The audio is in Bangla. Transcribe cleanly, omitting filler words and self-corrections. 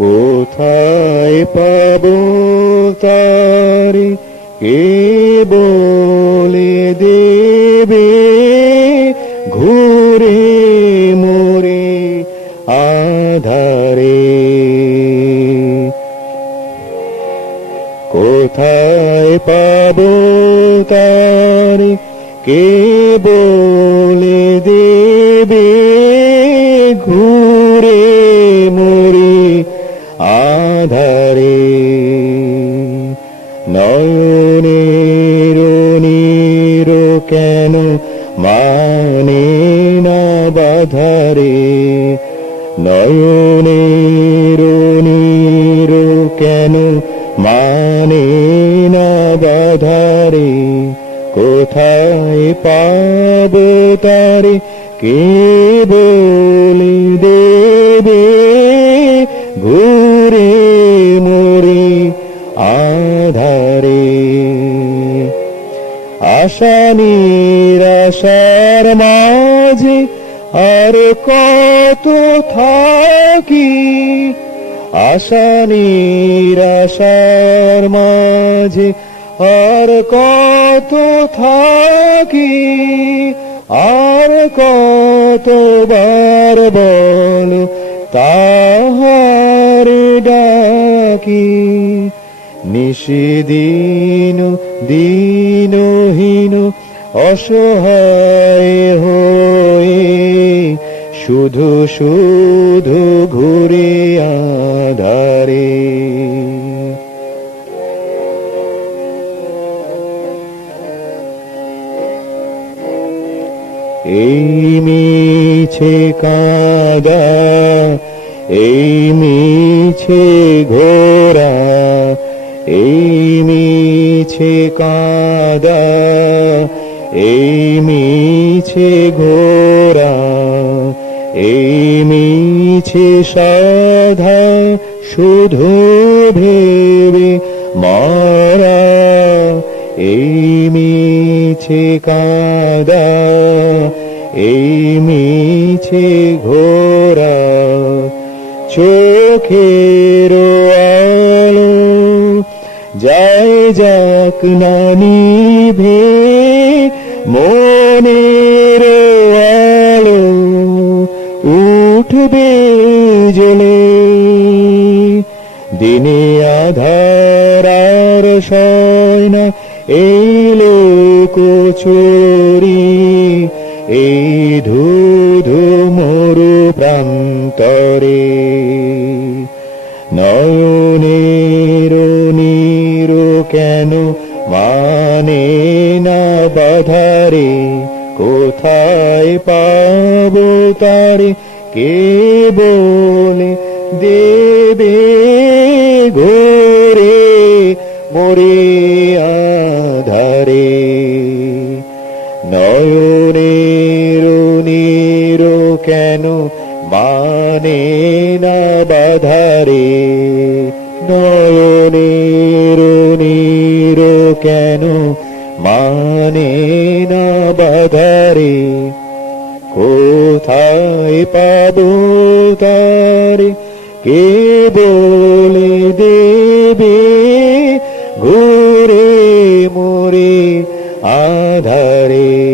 কোথায় পাবো তারে, কে বলে দেবে ঘুরে মোরে আধারে। কোথায় পাবো তারে, কে বলে দেবে ঘুরে মোরে আধারে। নয়নের নীর কেন মানে না বাধারে, নয়নের নীর কেন মানে না বাধারে। কোথায় পাবো তারে, কে বলে দেবে ঘুরে মোরে আধারে। আশা নিরাশার মাঝে আর কত থাকি, আশা নিরাশার মাঝে আর কত থাকি, আর কতবার বলো তাহার ডাকি। নিশিদিন দিনহীন অসহায় হয়ে শুধু শুধু ঘুরে আধারে। এই মিছে কাঁদা, এই মিছে ঘোরা, এই মিছে কাঁদা, এই মিছে ঘোরা, এই মিছে সাধা শুধু ভেবে মারা। এই মিছে কাঁদা, এই মিছে ঘোরা, চোখের আলো যায় যাক না নিভে, মনের আলো উঠবে জ্বলে। দিনে আধার আর সয় না এই লোকচুরি, এই ধুধু মরু প্রান্তরে। নয়নের নীর কেন মানে না বাধারে, কোথায় পাবো তারে, কে বলে দেবে ঘোরে মোরে আধারে। নয়নের নীর কেন মানে না বাধারে, নয়নের নীর কেন মানে না বাধারে। কোথায় পাবো তারে, কে বলে দেবে ঘুরে মোরে আধারে।